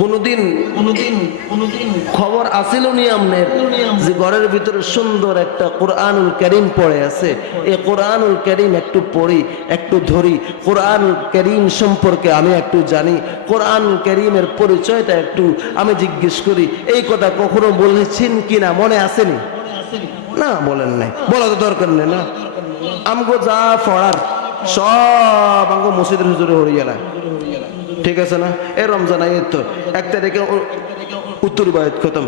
কোনদিন খবর আসিল নি আমনের যে ঘরের ভিতরে সুন্দর একটা কোরআনুল কারীম পড়ে আছে, এই কোরআনুল কারীম একটু পড়ি, একটু ধরি, কোরআনুল কারীম সম্পর্কে আমি একটু জানি, কোরআনুল কারীমের পরিচয়টা একটু আমি জিজ্ঞেস করি। এই কথা কখনো বলেছেন কিনা মনে আসেনি? না, বলেন নাই, বলা তো দরকার নেই না। আমগো যা পড়ার সব আমগো মসজিদের হুজুরে হয়ে গেল, ঠিক আছে না? এই রমজান আইত তো 1 তারিখে উত্তর বায়াত খতম,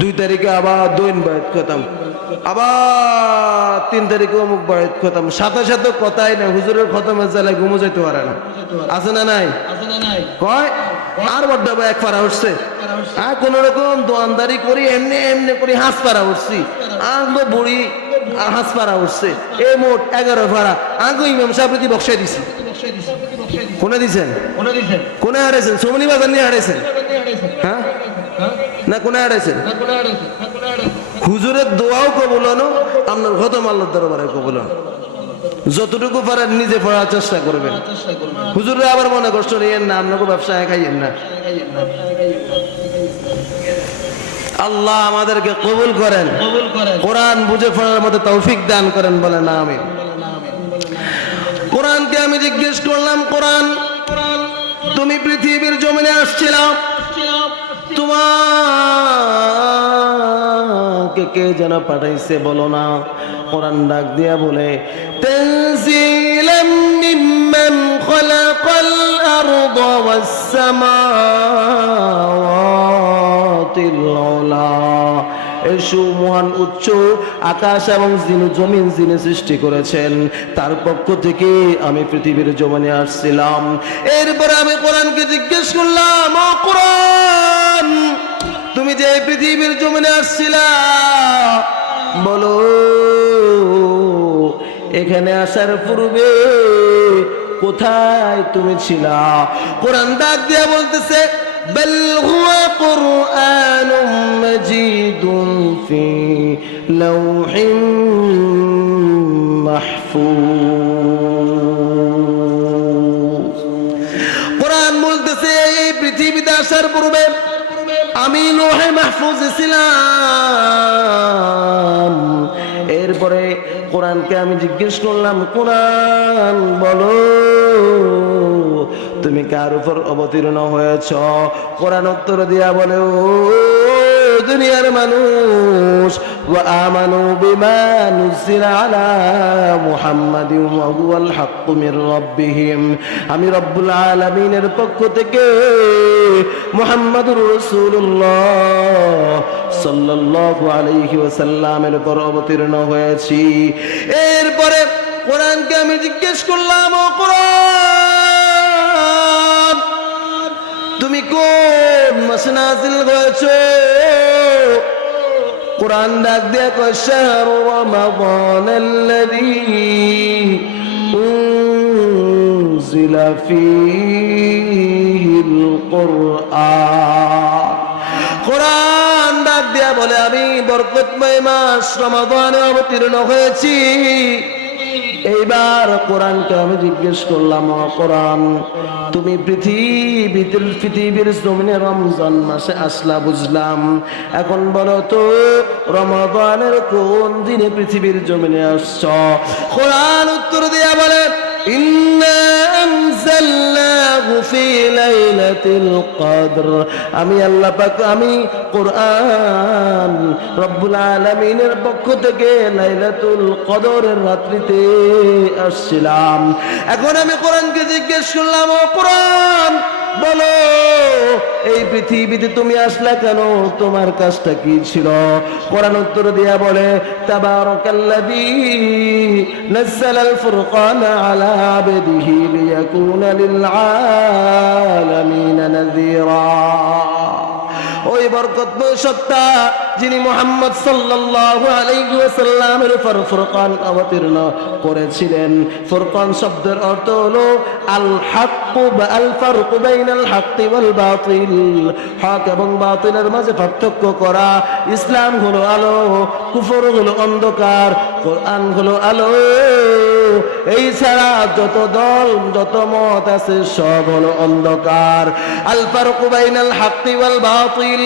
2 তারিখে আবার দৈন বায়াত খতম, আবার 3 তারিখে অমুক বায়াত খতম, সাথে সাথে কথাই না, হুজুরের খতমের জ্বালায় ঘুমো যাইতে পারে না। আছে না নাই? কয় আর বড্ড এক পারা উঠছে, আর কোন রকম দোয়ানদারি করি, এমনি এমনি করি হাঁস পারা উঠছি, আঙ্গো বুড়ি হাঁস পারা উঠছে, এ মোট 11 পারা আঙ্গো ইমাম সাহেব বক্সাই দিছি। কোনে দিছেন? কোনে হারাইছেন? সোমনি বাজার নিয়ে হারাইছেন? হ্যাঁ না, কোনে হারাইছেন? হুজুরের দোয়াও কবুল হলো, আপনার খতম আল্লাহর দরবারে কবুল হলো। যতটুকু পারেন নিজে পড়ার চেষ্টা করবেন। হুজুরে আবার মনে কষ্ট নিয়েন না, আপনাকে ব্যবসায় খাইয়েন না। আল্লাহ আমাদেরকে কবুল করেন, কোরআন বুঝে পড়ার মতো তৌফিক দান করেন, বলেন আমিন। কোরআনকে আমি জিজ্ঞেস করলাম, কোরআন তুমি পৃথিবীর জমিনে আসছিলাম, তোমাকে কে যেন পাঠাইছে বলো না? কোরআন ডাক দিয়া বলে, তানজিলাম মিম্মান খালাকাল আরদা ওয়াস সামাওয়াতিল উলা। এসু মহান উচ্চ আকাশ এবং জমিন যিনি সৃষ্টি করেছেন তার পক্ষ থেকে আমি পৃথিবীর জমিনে আসছিলাম। এরপরে আমি কোরআনকে জিজ্ঞেস করলাম, ও কোরআন তুমি যে পৃথিবীর জমিনে আসছিলা, বলো এখানে আসার পূর্বে কোথায় তুমি ছিলা? কোরআন ডাক দিয়া বলতেছে, بل هو قرآن مجيد في لوح محفوظ। কোরআন বলতেছে এই পৃথিবীতে আসার পূর্বে আমি লৌহে মাহফুজে ছিলাম। এরপরে কোরআনকে আমি জিজ্ঞেস করলাম, কোরআন বলো তুমি কার উপর অবতীর্ণ হয়েছ? কোরআন উত্তর দিয়া বলে, ও দুনিয়ার মানুষ, ওয়া আমানু বিমা নুজিলা আলা মুহাম্মাদিন ওয়া হুয়াল হাক্কু মির রাব্বিহিম। আমি রব্বুল আলামিনের পক্ষ থেকে মুহাম্মাদুর রাসূলুল্লাহ সাল্লাল্লাহু আলাইহি ওয়াসাল্লামের উপর অবতীর্ণ হয়েছি। এরপরে কোরআনকে আমি জিজ্ঞেস করলাম, ও কোরআন তুমি কোন মাসে নাযিল হয়েছো? কোরআন ডাক দিয়ে কয়, শাহরু রমাদানাল্লাযী উনজিলা ফীহিল কুরআন। কোরআন ডাক দিয়া বলে আমি বরকতময় মাস রমাদানে অবতীর্ণ হয়েছি। এইবার কোরআনকে আমি জিজ্ঞেস করলাম, ও কোরআন তুমি পৃথিবীর জমিনে রমজান মাসে আসলা বুঝলাম, এখন বলো তো রমাদানের কোন দিনে পৃথিবীর জমিনে আসছ? কোরআন উত্তর দিয়া বলে, ইন্না আনজালনাহু ফি লাইলাতিল কদর। আমি আল্লাহ পাক, আমি কোরআন রব্বুল আলামিনের পক্ষ থেকে লাইলাতুল কদরের রাত্রিতে আসছিলাম। এখন আমি কোরআনকে জিজ্ঞেস করলাম, ও কোরআন বলো এই পৃথিবীতে তুমি আসলা কেন? তোমার কাজটা কি ছিল? কোরআন উত্তর দিয়া বলে, তাবারাকাল্লাযী নাযালাল ফুরকানা আলা আবদিহি লিয়াকুনা লিল আলামিনা নাযীরা। ওই বরকতময় সত্তা যিনি মুহাম্মদ সাল্লাল্লাহু আলাইহি ওয়াসাল্লামের উপর ফুরকান অবতীর্ণ করেছিলেন। ফুরকান শব্দের অর্থ হলো আল হক বা আল ফারক বাইনাল হক ওয়াল বাতিল, হক এবং বাতিলের মাঝে পার্থক্য করা। ইসলাম হলো আলো, কুফর হলো অন্ধকার, কোরআন হলো আলো, এই ছাড়া যত দল যত মত আছে সব হলো অন্ধকার। আল ফারকু বাইনাল হাক্কি ওয়াল বাতিল,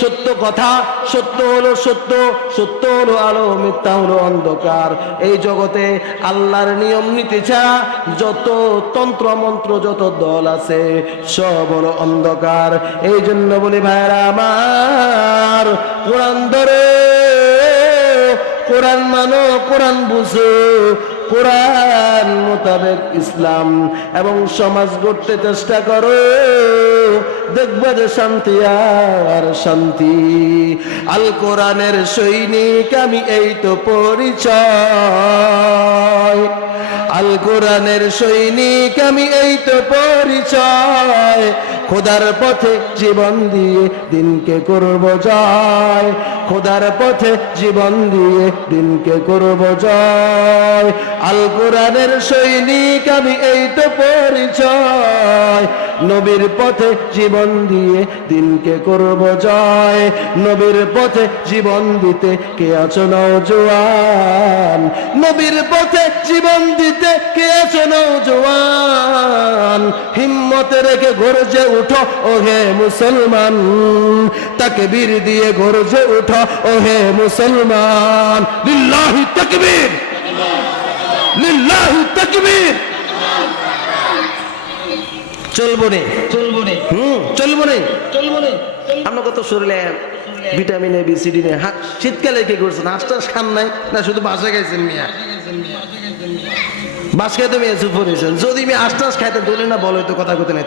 সত্য কথা, সত্য হলো সত্য, সত্য হলো আলো, মিথ্যা হলো অন্ধকার। এই জগতে আল্লাহর নিয়ম নীতি ছাড়া যত তন্ত্র মন্ত্র যত দল আছে সব হলো অন্ধকার। এই জন্য বলি ভাইরা আমার, কোরআন ধরো, কোরআন মানো, কোরআন বুঝো, কোরআন মোতাবেক ইসলাম এবং সমাজ গড়তে চেষ্টা করো, দেখবে যে শান্তি আর শান্তি। আল কোরআনের সৈনিক আমি, এই তো পরিচয়। আল কোরআনের সৈনিক আমি, এই তো পরিচয়। খোদার পথে জীবন দিয়ে দিনকে করব জয়, খোদার পথে জীবন দিয়ে দিনকে করব জয়। আল কোরআনের সৈনিক আমি, এই তো পরিচয়। নবীর পথে জীবন দিয়ে দিনকে করব জয়, নবীর পথে জীবন দিতে কে আছো নওজোয়ান, নবীর পথে জীবন দিতে কে আছো নওজোয়ান। হিম্মত রেখে গর্জে উঠো ও হে মুসলমান, তাকবীর দিয়ে গর্জে উঠো ও হে মুসলমান। লিল্লাহি তাকবীর, লিল্লাহি তাকবীর। চলবো নে, চলবো নে, চলবো নে, চলবো নে। আমরা কত শরীরে vitamin A B C D নেই। শীতকালে কি করছেন? হাঁস টাস খান নাই না, শুধু বাসা খাইছেন মিয়া? বাস খাইতে মেয়ে চুপ করেছেন। যদি মেয়ে হাঁস টাস খাইতে ধরে না বলো তো কথা কইতে নাই,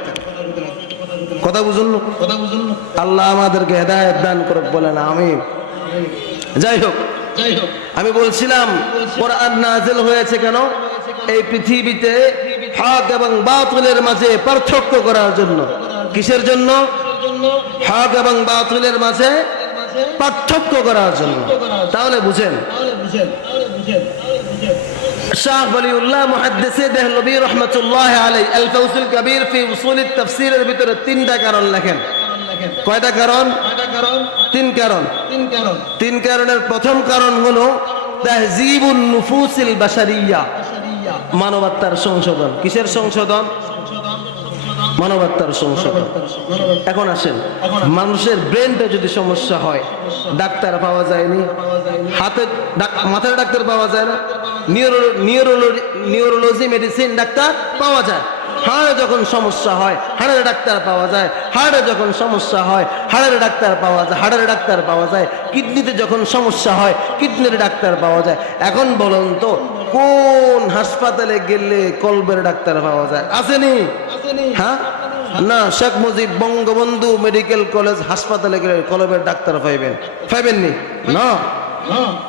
কথা বুঝুন, কথা বুঝুন। আল্লাহ আমাদেরকে হেদায়েত দান করুক, বলেন আমিন। যাই হোক, আমি বলছিলাম কোরআন নাযিল হয়েছে কেন? এই পৃথিবীতে হক এবং বাতিলের মাঝে পার্থক্য করার জন্য। কিসের জন্য? হক এবং বাতিলের মাঝে পার্থক্য করার জন্য। তাহলে বুঝেন, শাহ ওয়ালিউল্লাহ মুহাদ্দিসে দেহলভী রাহমাতুল্লাহি আলাইহি আল ফাউজুল কবির ফি উসুলিত তাফসীরের ভিতরে তিনটা কারণ লেখেন। কয়টা কারণ? তিন কারণ। তিন কারণের প্রথম কারণ হলো তাহযীবুন নুফুসিল বাশারিয়া, মানবাত্মার সংশোধন। কিসের সংশোধন? মানবাত্মার সংশোধন। এখন আসেন, মানুষের ব্রেনটা যদি সমস্যা হয় ডাক্তার পাওয়া যায়নি, হাতে মাথার ডাক্তার পাওয়া যায় না, নিউরোলজি মেডিসিন ডাক্তার পাওয়া যায়। হাড়ে যখন সমস্যা হয় হাড়ের ডাক্তার পাওয়া যায়, হাড়ে যখন সমস্যা হয় হাড়ের ডাক্তার পাওয়া যায়, হাড়ের ডাক্তার পাওয়া যায়। কিডনিতে যখন সমস্যা হয় কিডনির ডাক্তার পাওয়া যায়। এখন বলুন তো কোন হাসপাতালে গেলে কলবের ডাক্তার পাওয়া যায়? আসেনি? হ্যাঁ না, শেখ মুজিব বঙ্গবন্ধু মেডিকেল কলেজ হাসপাতালে গেলে কলবের ডাক্তার পাইবেন? পাইবেননি না।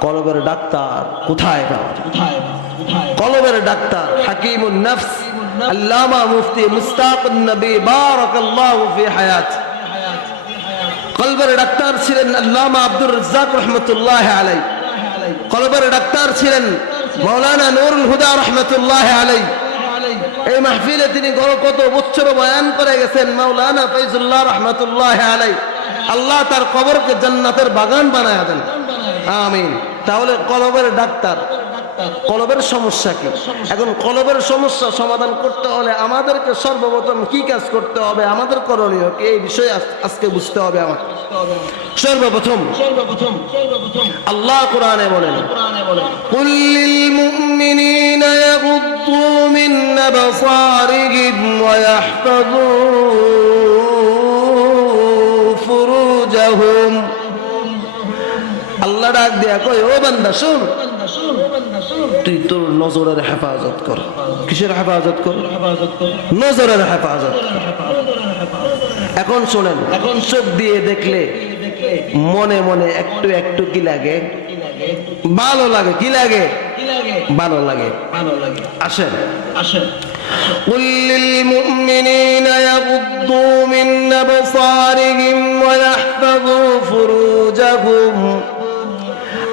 কলবের ডাক্তার কোথায় পাওয়া যায়? কলবের ডাক্তার হাকিমুন নফস আল্লামা মুফতি মুস্তাকুন নবী বারাকাল্লাহু ফি হায়াত। কলবের ডাক্তার ছিলেন আল্লামা আব্দুর রাজ্জাক রাহমাতুল্লাহি আলাইহি। কলবের ডাক্তার ছিলেন মাওলানা নুরুল হুদা রাহমাতুল্লাহি আলাইহি। এই মাহফিলে তিনি কত বছর বয়ান করে গেছেন মাওলানা ফয়জুল্লাহ রাহমাতুল্লাহি আলাইহি। আল্লাহ তার কবরকে জান্নাতের বাগান বানায়া দেন, আমিন। তাহলে কলবের ডাক্তার, কলবের সমস্যা কি? এখন কলবের সমস্যা সমাধান করতে হলে আমাদেরকে সর্বপ্রথম কি কাজ করতে হবে, আমাদের করণীয় কি, এই বিষয়ে আজকে বুঝতে হবে আমাকে। সর্বপ্রথম আল্লাহ কোরআনে বলেন, কুল লিল মুমিনিনা ইয়াগুদ্দু মিন আবসারিহিম ওয়া ইয়াহফাযু ফুরুজাহুম। আল্লাহ ডাক দিয়া কয়, ও বান্দা শুন, তুই তোর নজরের হেফাজত কর। কিসের হেফাজত কর? নজরের হেফাজত। এখন শোনেন, এখন চোখ দিয়ে দেখলে মনে মনে একটু একটু কি লাগে? ভালো লাগে। কি লাগে? ভালো লাগে। আসেন, আসেন। قل للمؤمنين يغضوا من أبصارهم ويحفظوا فروجهم।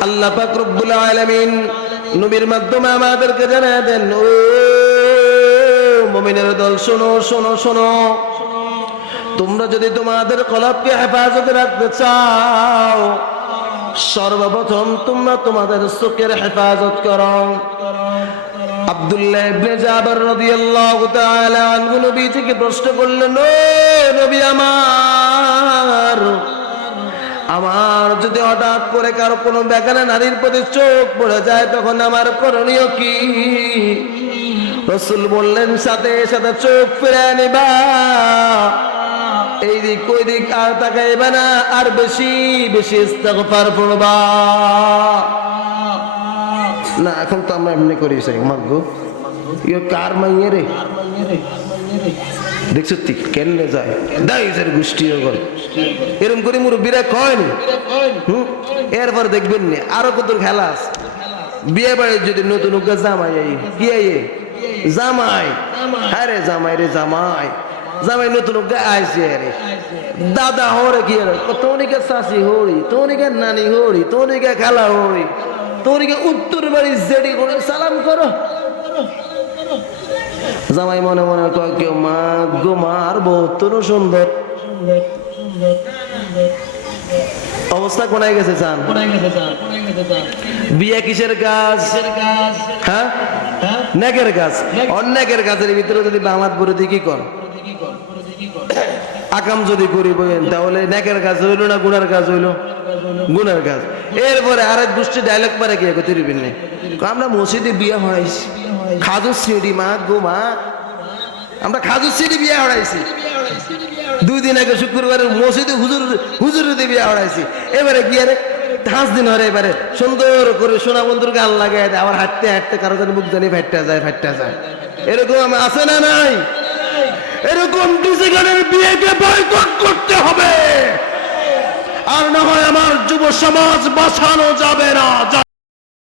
আল্লাহ পাক রব্বুল আলামিন নবীর মাধ্যমে আমাদেরকে জানায় দেন, ও মুমিনের দল শোনো, শোনো, শোনো। তোমরা যদি তোমাদের কলবকে হেফাজতে রাখতে চাও, সর্বপ্রথম তোমরা তোমাদের চোখের হেফাজত করো। আব্দুল্লাহ ইবনে জাবার রাদিয়াল্লাহু তাআলা আনহু নবী থেকে প্রশ্ন করলেন, ও নবী আমার যদি হঠাৎ করে কারো কোনো বেগানা নারীর প্রতি চোখ পড়ে যায় তখন আমার করণীয় কি? রাসূল বললেন, সাথে সাথে চোখ ফিরে নিবা, এই দিক ওই দিক আর তাকাইবা না, আর বেশি বেশি ইস্তিগফার পড়বা। না এখন তো আমরা এমনি করি সাই মাগো, ইয়ে কার মাইয়ে রে দেখছো তুই কেন যায় দাইজের গোষ্ঠী করে এরকম করে মুরব্বীরা কয়নি। এরপর দেখবেন নি আরো কত খেলা আছে। বিয়ে বাড়ির যদি নতুন জামাই কি জামাই, হ্যাঁ রে জামাই রে জামাই, জামাই নতুন আইসি রে দাদা হরে কি তোনিকে চাষি হরি, তোনিকে নানি হরি, তোনিকে খেলা হরি, তোনিকে উত্তর বাড়ি জেডি করে সালাম করো। জামাই মনে মনে কয় কেউ মা গো মার বহুত সুন্দর। অবস্থা কোনায় গেছে চান? বিয়ে কিসের কাজ? হ্যাঁ নেকের কাজ। অন্যেকের কাজের ভিতরে যদি বাংলাত বলে দিই কি কর আকাম যদি করি বলেন তাহলে নেকের কাজ হইলো না গুনার কাজ হইলো? গুনার কাজ। এরপরে আরেক গোষ্ঠী ডায়লগ পারে কি তিরিবিন নেই, আমরা মসজিদে বিয়ে হড়াইছি, খাজুর সিঁড়ি মা গো মা, আমরা খাজুর সিঁড়ি বিয়ে হড়াইছি। 2 দিন আগে শুক্রবারের মসজিদে হুজুর বিয়ে হড়াইছি। এবারে গিয়ে রে 5 দিন হরে এবারে সুন্দর করে সোনা বন্ধুর গান লাগাই দেয়, আবার হাঁটতে হাঁটতে কারো জানি মুখ জানি ফাইটটা যায়। এরকম আছে না নাই? এরকম ডিজে গানের বিয়েকে বয়কট করতে হবে, আর না হয় আমার যুব সমাজ বাঁচানো যাবে না।